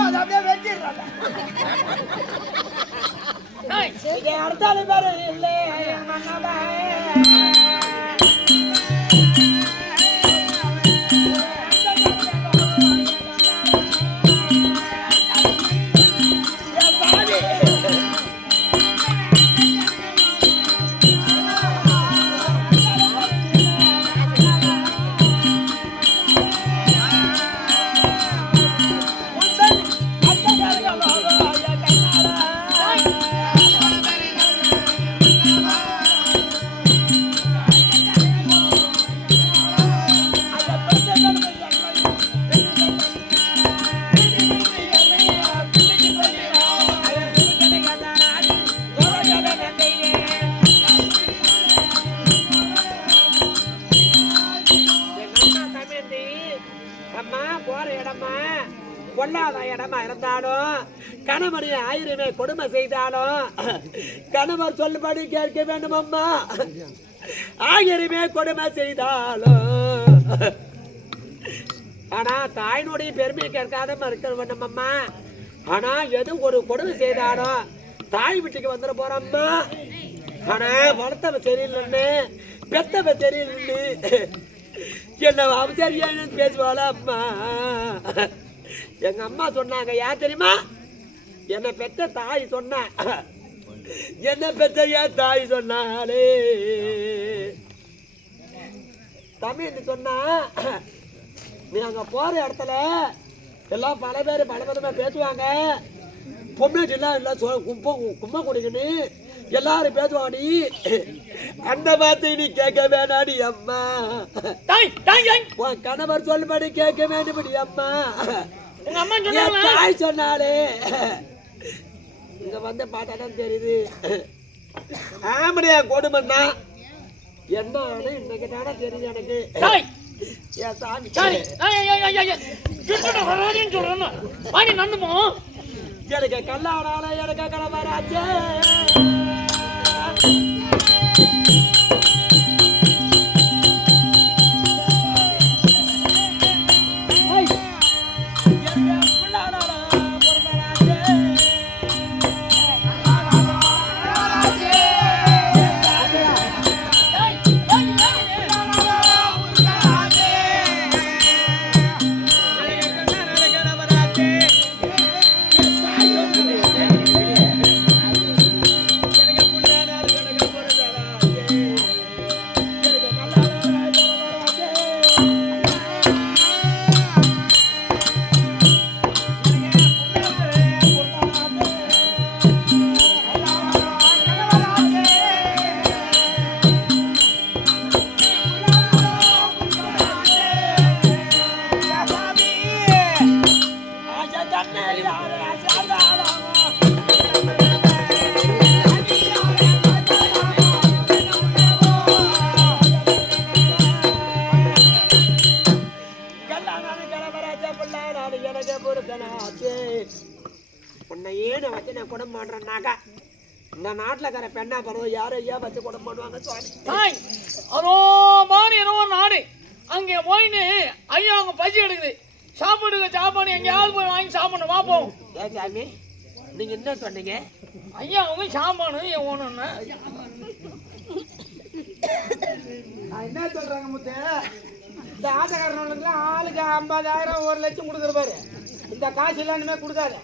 அப்படியே வெட்டிடுறாங்க. அடுத்தாலும் பேரு இல்லை பொல்லாத இடமா இருந்தாலும் கணவனை ஆயிரமே கொடுமை செய்தாலும் கணவர் சொல்லுபடி கேட்க வேண்டும் அம்மா. ஆயிரமே கொடுமை செய்தாலும் ஆனா தாயினுடைய பெருமையை கேட்காத இருக்க வேண்டும் அம்மா. ஆனா எது ஒரு கொடுமை செய்தாலும் தாய் வீட்டுக்கு வந்துட போறம்மா. ஆனா வளர்த்தவ சரியில்லைன்னு பெத்தவ சரியில்லைன்னு என்ன அவசரியான்னு பேசுவாள அம்மா. எங்க அம்மா சொன்னாங்க, யார் தெரியுமா? என்னை பெற்ற தாய் சொன்ன, என்ன பெற்ற ஏன் தாய் சொன்னாலே தமிழ் சொன்னா, நீ அங்க போற இடத்துல எல்லாம் பல பேர் பல விதமா பேசுவாங்க. பொம்மைட்டு எல்லாம் கும்ப குடிக்கணு எல்லாரும் பேசுவாடி. அந்த வார்த்தை நீ கேட்க வேணாடி அம்மா. கணவர் சொல்லுபடி கேட்க வேண்டும்படி அம்மா. தாய் சொன்னாலே இங்க வந்து பார்த்தாதான் தெரியுது. ஆமடியா கொடுமைன்னா என்ன இன்னைக்கு தானே தெரியுது எனக்கு. எனக்கு கல்லாடால எனக்கு கலவராச்சே. உன்னையே நான் வச்சு நான் குடம் பண்றேன்னாக்கா இந்த நாட்டுல இருக்கிற பெண்ணா பருவம் யாரும் ஐயா வச்சு குடம் பண்ணுவாங்க சுவாமி. அதோ மாதிரி ஏதோ ஒரு நாடு அங்கே போயின்னு ஐயா அவங்க பசி எடுக்குது. சாப்பாடு எங்கேயாவது போய் வாங்கி சாப்பிடணும் பார்ப்போம். ஏன் சாமி நீங்க என்ன சொன்னீங்க? ஐயா அவங்க சாப்பாடு ஒண்ணுன்னு என்ன சொல்றாங்க முத்து? இந்த ஆட்டக்காரனுக்குலாம் ஆளுக்கு 50,000 1 லட்சம் கொடுக்குற பாரு. இந்த காசு எல்லாமே கொடுக்காத.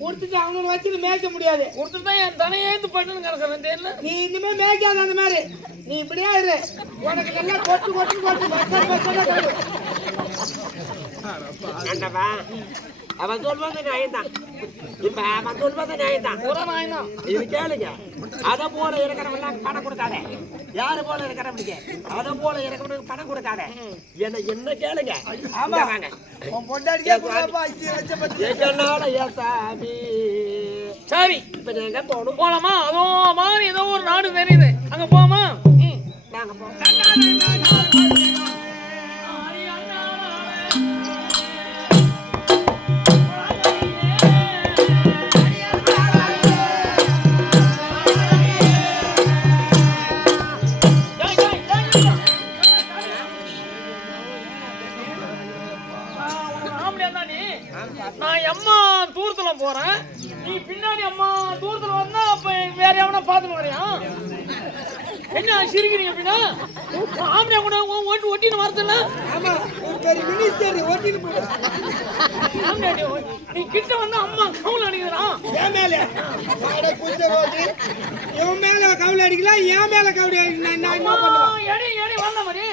கொடுத்துட்டு அவனுக்கு வச்சுட்டு மேய்க்க முடியாது. கொடுத்துட்டு என் தனையேந்து பண்ணு கிடக்குறேன் தெரியல. நீ இனிமே மேய்க்காத அந்த மாதிரி. நீ இப்படியா இரு. உனக்கு எல்லாம் கொட்டு அவன் சொல்வது நியாயம்தான். இப்ப அவன் சொல்வது நியாயம்தான். இது கேளுங்க. அதை போல இருக்கிறவங்க பணம் கொடுக்காத. யாரு போல இருக்கிறவனுக்கு அதை போல இருக்கிறவனுக்கு பணம் கொடுக்காத. என்ன கேளுங்க. ஆமா வாங்க சரி இப்ப நீங்க போகணும். போலாமா? அதோ மாதிரி ஏதோ ஒரு நாடு தெரியுது, அங்க போமா? நாங்க போவோம். நான் அம்மா தூரத்துல போறேன், நீ பின்னாடி அம்மா தூரத்துல வந்தா அப்ப வேற எவனா பாத்துட்டு வரியா? என்ன சிரிக்கிறீங்க அப்படின்னா? ஆம்பளை கூட ஒட்டின்னு வரதில்ல? நீ கிட்ட வந்து அம்மா கவுல் அடிக்கிறான். என் மேல இவன் மேல கவுல் அடிக்கலாம், என் மேல கவுல் அடிக்கலாம். நான் என்ன பண்ணுவேன்? எடி வந்த மாதிரி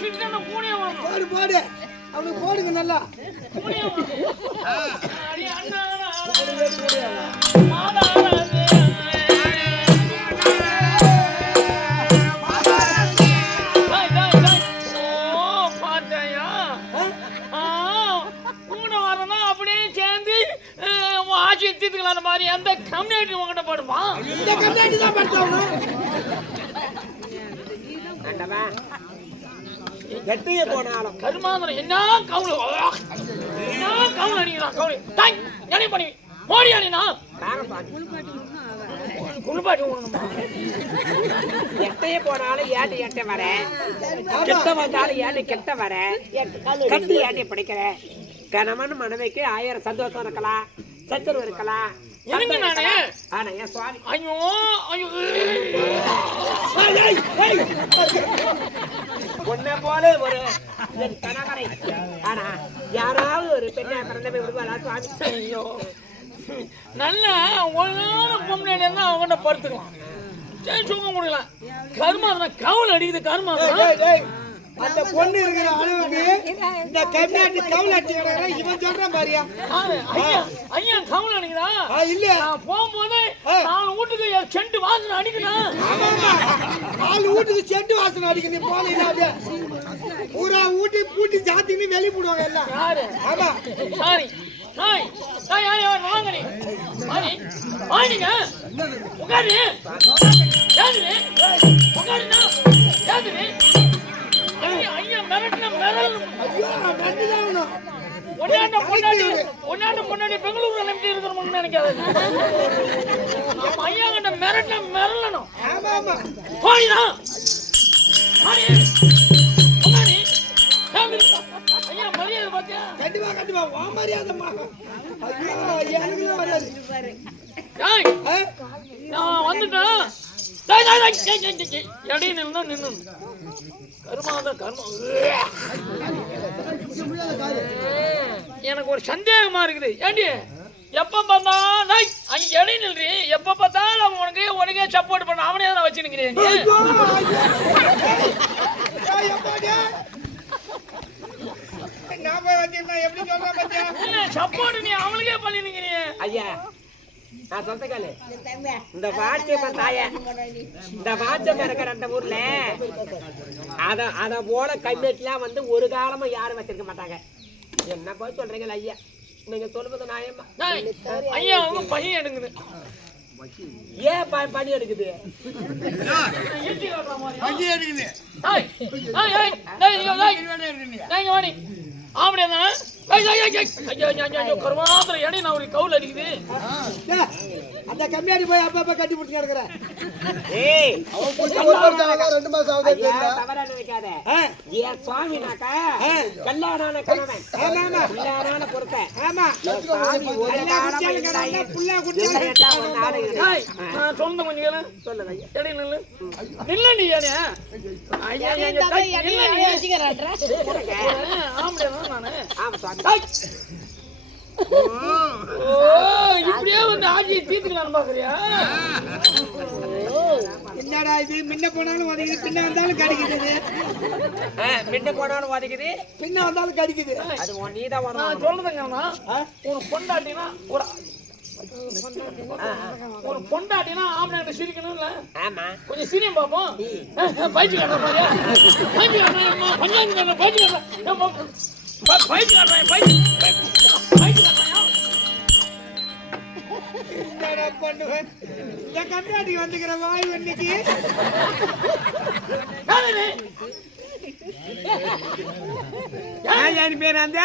கிட்ட பூனைய வரணும். போடு அவனுக்கு போடுங்க நல்லா. பூனைய மாதிரி அந்த கம்யூனிட்டி உங்ககிட்ட படுமா? இந்த கம்யூனிட்டி தான் படுத்தவனும். எட்டையே போனாலும் கருமாந்திரம் என்ன கவுளு அடிக்கிறான். கவுளு தாய் என்ன பண்ணி மோடி அடினா குளிப்பாட்டி விடணுமா? எட்டையே போனாலும் ஏட்டு எட்ட வர, கெட்ட வந்தாலும் ஏட்டு கெட்ட வர, கட்டி ஏட்டை பிடிக்கிற கணவன் மனைவிக்கு 1000 சந்தோஷம் இருக்கலாம், சச்சரவு இருக்கலாம். ஆனா என் சுவாமி ஐயோ உன்னை போல ஒரு கணவரை ஆனா யாராவது ஒரு பெண்ணை பிறந்த போய் விடுவாளா சுவாமி? ஐயோ நல்ல ஒழுங்கான பொம்பளை இருந்தா அவங்ககிட்ட படுத்துக்கலாம், சரி சும்மா முடியலாம். கருமாதான் கவுல் அடிக்குது. கருமாதான் அந்த பொண்ணு இருக்கிற அளவுக்கு இந்த கம்யூனிட்டி கவுல் அடிச்சு இவன் சொல்றான் பாரியா. ஐயா கவுல் அடிக்குதா? இல்ல நான் போகும்போது 4 வீட்டுக்கு செண்டு வாசனை அடிக்கணும். 4 வீட்டுக்கு செண்டு வாசனை அடிக்கணும். நீ போனீங்க பூரா ஊட்டி பூட்டி ஜாத்தின்னு வெளியே போடுவாங்க எல்லாம். யாரு? ஆமா சாரி வாங்கடி வாங்க உட்காரு உட்காருண்ணா கேக்குது. ஐயா மிரட்டின மிரல். ஐயோ மெட்டிதான் ஒன்னாண்ட பொன்னாடி பெங்களூர் அனுப்பி இருக்கணும்னு நினைக்காது. ஐயா கிட்ட மிரட்டின மிரலணும். ஆமா ஆமா போயிடா ஐயா மரியாதை பாத்தியா? கண்டிப்பா வா மரியாதைமா. ஐயோ எனக்கு வராது. நான் வந்துட்டேன். எடி நின்று நின்று எனக்கு ஒரு சந்தேகமா இருக்குது. ஏண்டி எப்ப பார்த்தா அங்க எடை நில்றி, எப்ப பார்த்தாலும் உனக்கே சப்போர்ட் பண்ண அவனே தான் வச்சுக்கிறேன். சப்போர்ட் நீ அவனுக்கே பண்ணிக்கிறீங்க. ஐயா நான் சொல்ற கேளு, இந்த வாட்சியம் தாய இந்த வாட்சியம் இருக்கிற அந்த ஊர்ல அத போல கம்யூனிட்டிலாம் வந்து ஒரு காலமா யாரும் வச்சிருக்க மாட்டாங்க. என்ன போய் சொல்றீங்களா ஐயா? நீங்க சொல்றது நியாயமா? ஐயா அவங்க பையன் எடுக்குது. ஏன் பணி எடுக்குது? கருமாத்திரம் எடை நான் ஒரு கவுல் அடிக்குது. அந்த கம்மியாடி போய் அப்பா கட்டி பிடிச்சி கிடக்குறேன். என் சுவாமினாக்கா கல்யாணான கணவன் கல்யாணான பொறுத்த நான் சொந்த கொஞ்சம் சொல்லுங்க. எடை நில்லு நில்ல நீ இப்படியே வந்து ஆட்சி தீர்த்துக்கலாம் பாக்குறியா? என்னடா இது முன்ன போனாலும் உதைக்குது, பின்ன வந்தாலும் கிடைக்குது. முன்ன போனாலும் உதைக்குது, பின்ன வந்தாலும் கிடைக்குது. அது நீதான் நான் சொல்றதுங்கன்னா ஒரு பொண்டாட்டினா ஒரு பொண்டாட்டினா ஆம்பளை சிரிக்கணும் இல்ல? ஆமா கொஞ்சம் சிரியம் பாப்போம். பயிற்சி காட்டுற மாதிரியா? பயிற்சி காட்டுறேன் பஞ்சாயத்து பயிற்சி காட்டுறேன் பயிற்சி காட்டுறேன் பயிற்சி காட்டுறேன். என்னடா பண்ணுவேன்? இந்த கம்மியாடிக்கு வந்துக்கிற வாய் இன்னைக்கு என் பேர் அந்த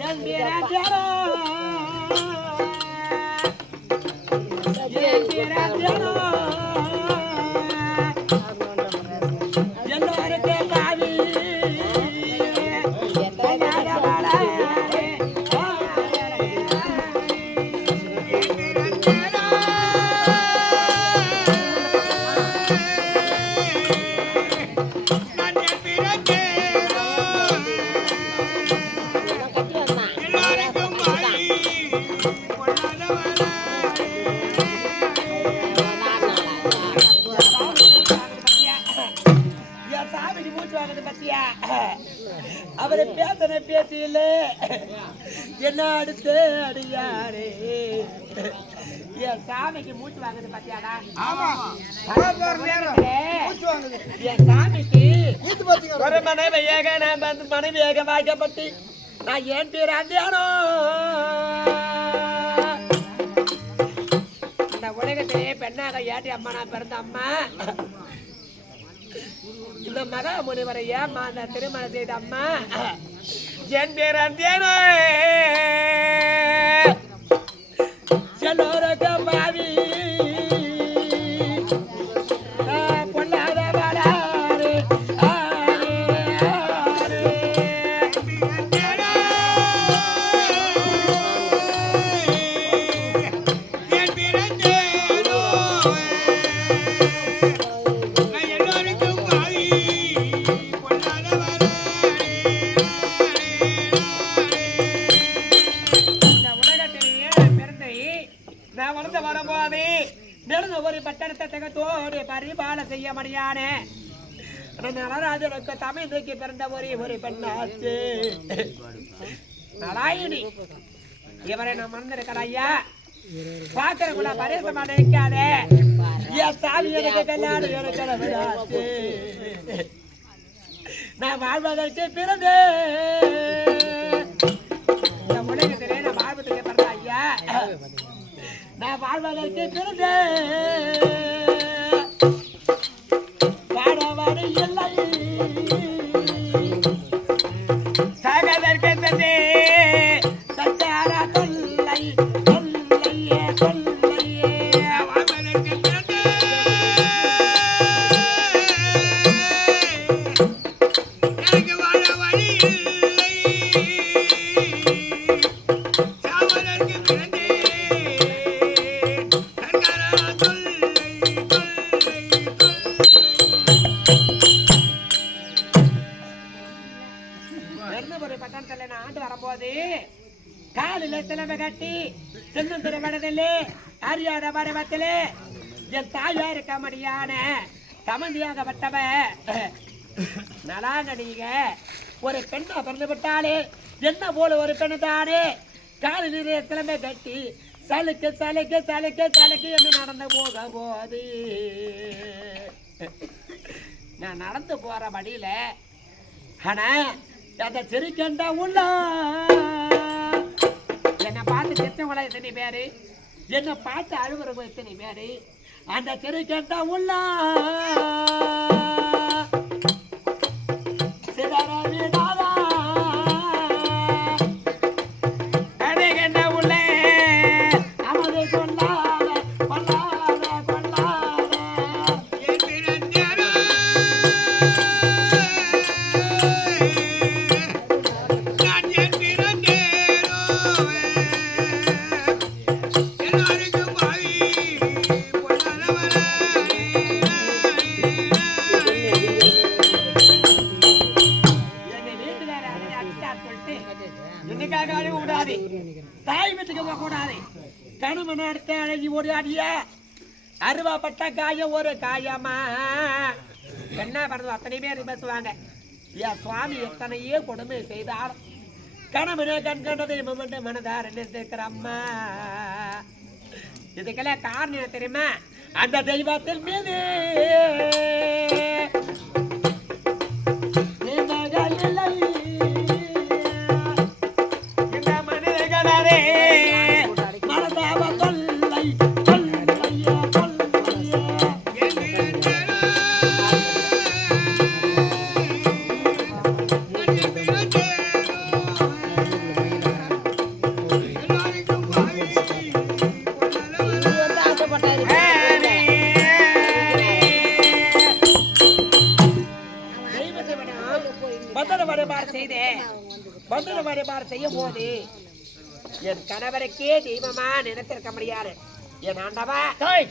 என் பேராத்தியாரோ என் பேராத்தியாரோ எல்லாருக்கே காவி அவரை பேசன பேசியில என்ன அடுத்து அடியாரே என் சாமிக்கு மூச்சு வாங்குது பத்தியாடா என் சாமிக்கு ஒரு மனைவியாக நான் வந்து மனைவியாக வாய்க்கப்பட்டு நான் ஏன் பேர் அந்தியானோ அந்த உலகத்திலே பெண்ணாக ஏட்டி அம்மா நான் பிறந்த அம்மா இந்த மகா முனிவரை ஏமா அந்த திருமணம் செய்த அம்மா என் பேர் அந்தியானோ செல்லோரக பாவி பொல்லாத வாடாரு ஒரு பட்டணத்தை தகத்தோடு பரிபால செய்ய முடியானே நடராஜனுக்கு தமிழ் தூக்கி பிறந்த ஒரு பெண்ணாச்சு நலாயினி இவரை நான் மறந்திருக்கிறேன் ஐயா பாக்குறக்குள்ள பரிசமா நினைக்காதே என் சாமி எனக்கு கல்யாணம் எனக்கு நான் வாழ்வதற்கு பிறந்து இந்த உலகத்திலே நான் வாழ்வதற்கு பிறந்த ஐயா நான் வாழ்வதற்கு பிறந்து வாழவாடு இல்லை சகதற்கு தந்தே சத்தார தொல்லை தொல்லையே தொல்லையே வாழ்வதற்கு பிறந்து எனக்கு வாழ வழி இல்லை சாவதற்கு பிறந்து பட்டணத்துல நான் ஆண்டு வரும்போது காலில சிலம்பை கட்டி சென்னும் திருமணத்திலே அறியாத பருவத்திலே என் தாயா இருக்க முடியான சமந்தியாகப்பட்டவ நலாங்க நீங்க ஒரு பெண்ணா பிறந்து விட்டாலே என்ன போல ஒரு பெண்ணு தானே காலில் சிலம்பை கட்டி சலுக்கு சலுக்கு சலுக்கு சலுக்கு என்று நடந்து போக போது நான் நடந்து போற வழியில ஆனா அந்த சிரிக்கண்ட உள்ள என்னை பார்த்து செத்தவங்கள எத்தனை பேரு என்னை பார்த்து அழுகுறவங்க எத்தனை பேரு அந்த சிரிக்கண்ட உள்ள சிதறவிடாதா அடைகண்ட உள்ள நமது கொள்ளாத கொள்ளாத கொள்ளாத தாய் வீட்டுக்கு போக கூடாது கணவன் அடுத்த அழகி ஒரு அடிய அருவாப்பட்ட காயம் ஒரு காயமா என்ன பண்ணுறது அத்தனை பேர் பேசுவாங்க என் சுவாமி எத்தனையே கொடுமை செய்தார் கணவனே கண்கண்டதை மனதார் நினைத்திருக்கிற அம்மா இதுக்கெல்லாம் காரணம் என்ன தெரியுமா அந்த தெய்வத்தின் மீது வழிபாடு செய்தேன். மந்திர வழிபாடு செய்யும் போது என் கணவருக்கே தெய்வமா நினைத்திருக்க முடியாது. என் ஆண்டவா டேய்,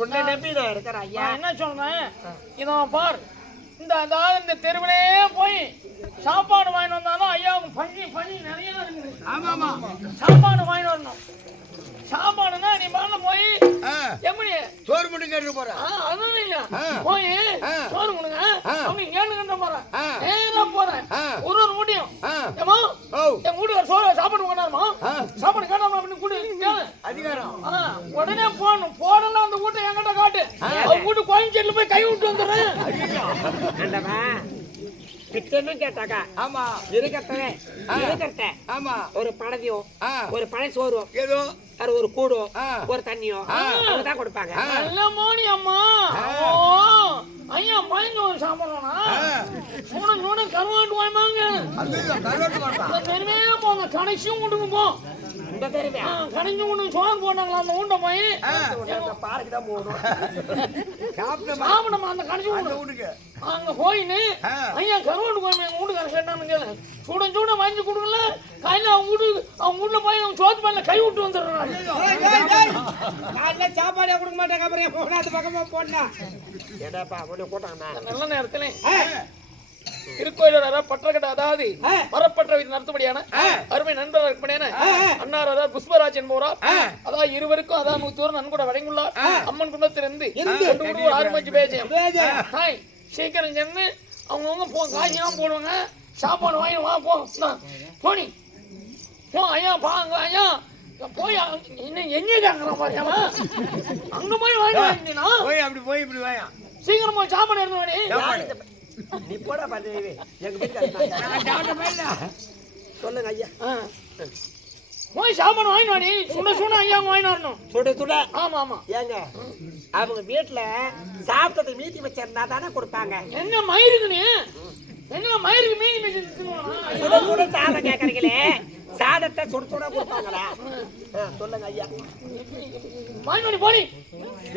உன்னை நம்பி நான் இருக்கிறேன் ஐயா. நான் என்ன சொல்றேன், இதோ பார், இந்த தெருவிலே போய் சாப்பாடு வாங்கிட்டு வந்தாலும் ஐயாவுக்கு பணி நிறைய இருக்குது. ஆமாமா சாப்பாடு வாங்கிட்டு வரணும். சாப்பாடுனா நீ மேல போய் எப்படி சோறு மட்டும் கேட்டு போற அதுவும் இல்ல, போய் சோறு கொடுங்க அவங்க கேளுங்கன்ற போறேன். நேரா போறேன் ஒரு ஊட்டியும் ஏமா என் வீட்டுக்கார சோறு சாப்பாடு கொண்டாருமா, சாப்பாடு கேட்டாமா அப்படின்னு கூட்டு கேளு அதிகாரம். உடனே போடணும். போடலாம் அந்த வீட்டை என்கிட்ட காட்டு. அவங்க வீட்டு கோயம்பேட்டில் போய் கை விட்டு வந்துடுறேன். பிச்சைன்னு கேட்டாக்கா ஆமா இருக்கிறத ஆமா ஒரு பழத்தையும் ஒரு பழ சோறும் ஏதோ அது ஒரு கூடும் ஒரு தண்ணியும் தான் கொடுப்பாங்க. நல்ல மோனி அம்மா ஐயா பயங்க சாப்பிடறோம்னா நூடு கருவாட்டு வாய்மாங்க தெருவே போங்க. கடைசியும் வீட்டுக்கு போ. இந்த தெருவே கடைஞ்சி வீட்டுக்கு சோறு போட்டாங்களா அந்த வீட்டை போய் பார்க்கு தான் போகணும். சாப்பிடமா அந்த கடைசி வீட்டுக்கு அங்க போயின்னு ஐயா கருவாட்டு வாய்மா எங்க வீட்டுக்காரன் கேட்டான்னு கேளு. சூட வாங்கி கொடுக்கல. கையில அவங்க வீட்டுல போய் அவங்க சோத்து மேல கை விட்டு வந்துடுறாங்க. சாப்பாடே கொடுக்க மாட்டாங்க. அப்புறம் போனாது பக்கமா போனா ஏடாப்பா அவனை போட்டாங்கண்ணா. நல்ல நேரத்துல திருக்கோயிலூர் பற்றக்கட்ட அதாவது மரப்பற்ற வீட்டு நடத்தும்படியான அருமை நண்பர் இருக்கும்படியான அன்னார் அதாவது புஷ்பராஜ் என்பவரால் அதாவது இருவருக்கும் அதாவது 100 நன்கூட வழங்குள்ளார். அம்மன் குண்டத்திலிருந்து 6 மணி பேஜம் ஹாய் சீக்கிரம் சென்று அவங்கவுங்க காய்கறிலாம் போடுவாங்க. சாப்பாடு வாங்கி வா போ போனி போ ஐயா பாங்க ஐயா போய் இன்னும் எங்க கேட்கறான் பாரியாமா அங்க போய் வாங்கினா போய் அப்படி போய் இப்படி வாயா சீக்கிரமா சாப்பாடு எடுத்து நீ போடா பாரு எங்க வீட்டுல சொல்லுங்க ஐயா. போய் சாப்பாடு வாங்கிட்டு வாடி. சுட ஐயா வாங்கிட்டு வரணும். சுட ஆமா ஆமா ஏங்க அவங்க வீட்டுல சாப்பிட்டதை மீதி வச்சிருந்தா தானே கொடுப்பாங்க. என்ன மயிருக்கு நீ என்ன மயிருக்கு மீதி வச்சு சுட சாதம் கேட்கறீங்களே சாதத்தை சுட கொடுப்பாங்களா? சொல்லுங்க ஐயா. வாங்கி போடி.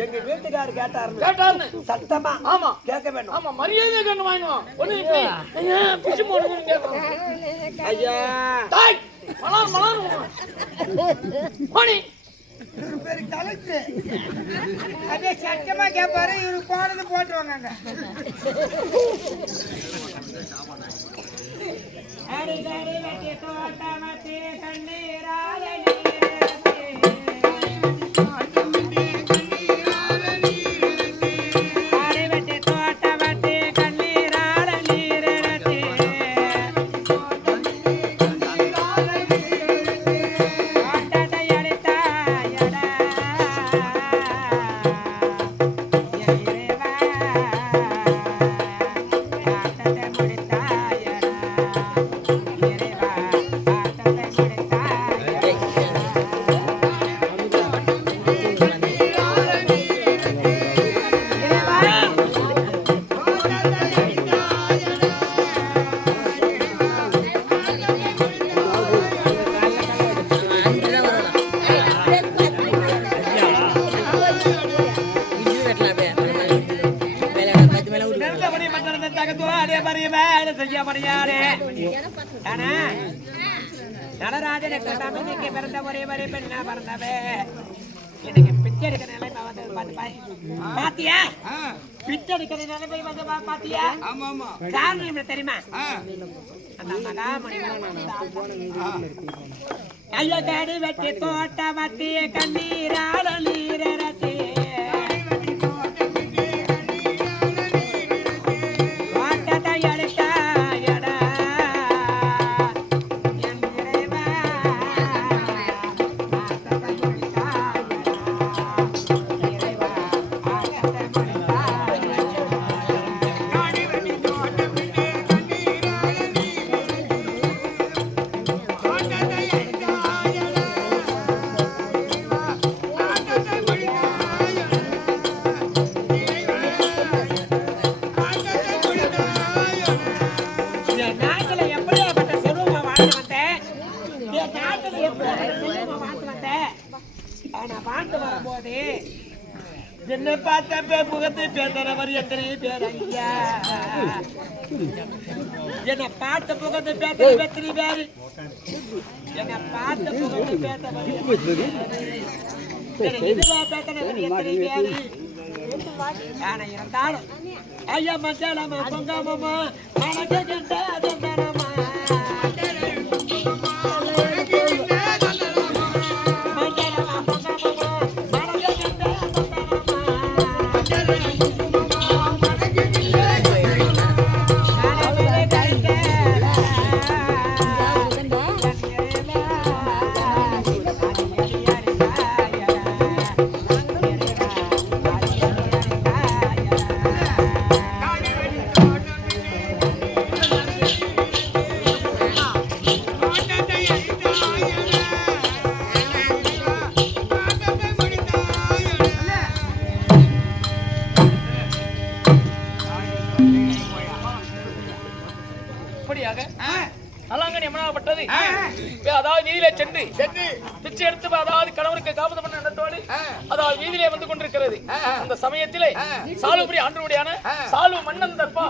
எங்க வீட்டுக்காரரு கேட்டாருன்னு சத்தமா ஆமா கேட்க வேண்டும். ஆமா மரியாதை கண்டு வாங்கிடுவான். ஒண்ணு பிச்சு போடுங்கன்னு கேட்கறான். ஐயா தாய் மலார் போடி. பேரு கலெக்ட் அதே சட்டமா கேட்பாரு. இவரு போனது போட்டுருவாங்க. நடராஜன் தமிழுக்கு பிறந்த ஒரே வரை பெண்ணா பிறந்தவே எனக்கு பிச்சை எடுக்கிற நிலைமை வந்து பாத்தியா? பிச்சை எடுக்கிற நிலைமை வந்து பாத்தியா? காரணம் என்ன தெரியுமா? அந்த மகாமணி ஐயா தாடி வெட்டி தோட்ட வட்டி கண்ணீரால நீரத்தி என்ன பார்த்த புகத்தை பேசுறவர் எத்தனை பேர் ஐயா என்ன பார்த்த புகழ்ந்து பேசுறது எத்தனை பேரு என்ன பார்த்த புகழ்ந்து பேசுறது இதுவா பேசுறது எத்தனை பேரு யானை இருந்தாலும் ஐயா மச்சாலமா பொங்காமமா மனக்கு கிட்ட அது மேலமா நலாங்கனி எமனாகப்பட்டது. அதாவது வீதியிலே சென்று பிச்சை எடுத்து அதாவது கணவருக்கு காப்பது பண்ண நடத்தோடு அதாவது வீதியிலே வந்து கொண்டிருக்கிறது. அந்த சமயத்திலே சாலுபுரி ஆண்டுபடியான சாலு மன்னன் தப்பா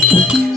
Thank you.